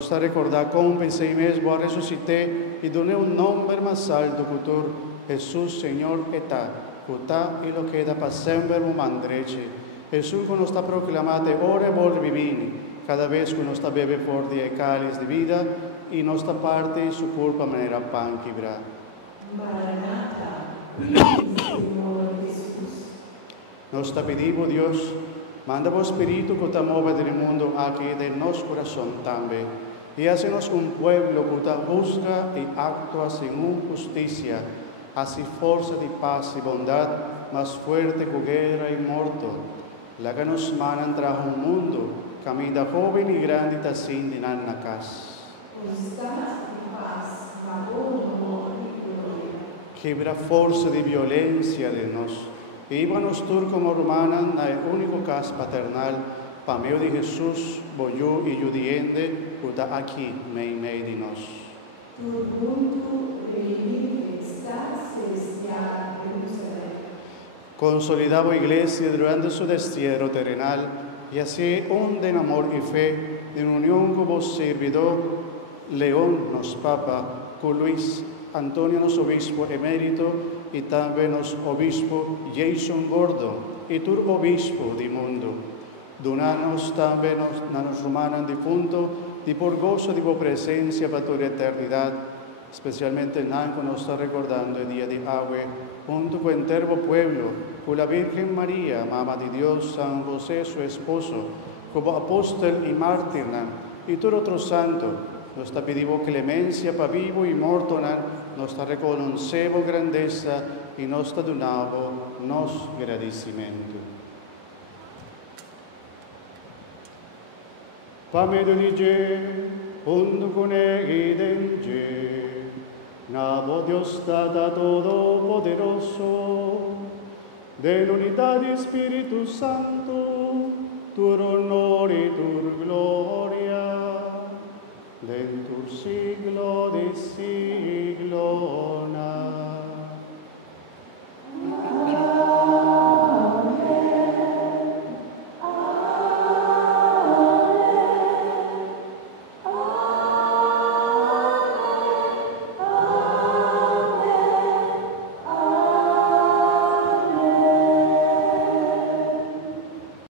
Sta recordar com pensei mesmo a ressuscité e donné un nombre más alto cultur Jesús Señor età, cutà e lo queda pa sempre un mandrece. Jesús que nos está proclamate ora vol vivini, cada vez que nos sta beve fuori ai cáliz di vida e nos sta parte su culpa manera pan quibra. Maranatha, Señor Jesús. Nos te pedimos, Dios, manda vos Espíritu que te mueva del mundo aquí de nuestro corazón también. Y hacenos un pueblo que te juzga y actúa según justicia, así fuerza de paz y bondad, más fuerte que guerra y muerto. La que nos manan trajo un mundo, camina joven y grande y sin dinar na casa. Constante y paz, amor, amor y gloria. Quebra fuerza de violencia de nos. Íbanos tú como romanas na el único cas paternal, pa medio de Jesús, boyú y judiende, puta aquí, mei de nos. Tu mundo reunir estás celestial Jerusalén. Consolidado iglesia durante su destierro terrenal, y así hunde en amor y fe, en unión con vos servidor, León nos papa, con Luis Antonio nos obispo emérito, y también nos obispo Jason Gordo, y tu obispo di mundo. Donanos también nos romanan difunto, y por gozo de tu presencia para toda eternidad, especialmente en que nos está recordando el día de Agüe, junto con el entero pueblo, con la Virgen María, Mamá de Dios, San José, su esposo, como apóstol y mártir, y todo otro santo, nos te pedimos clemencia para vivo y muerto, nos te reconocemos grandeza y nos te donamos nos agradecimiento. Pame donige, junto con nabo Dios Tata Todopoderoso, de la unidad de Espíritu Santo, tu honor y tu gloria, de tu siglo de siglo.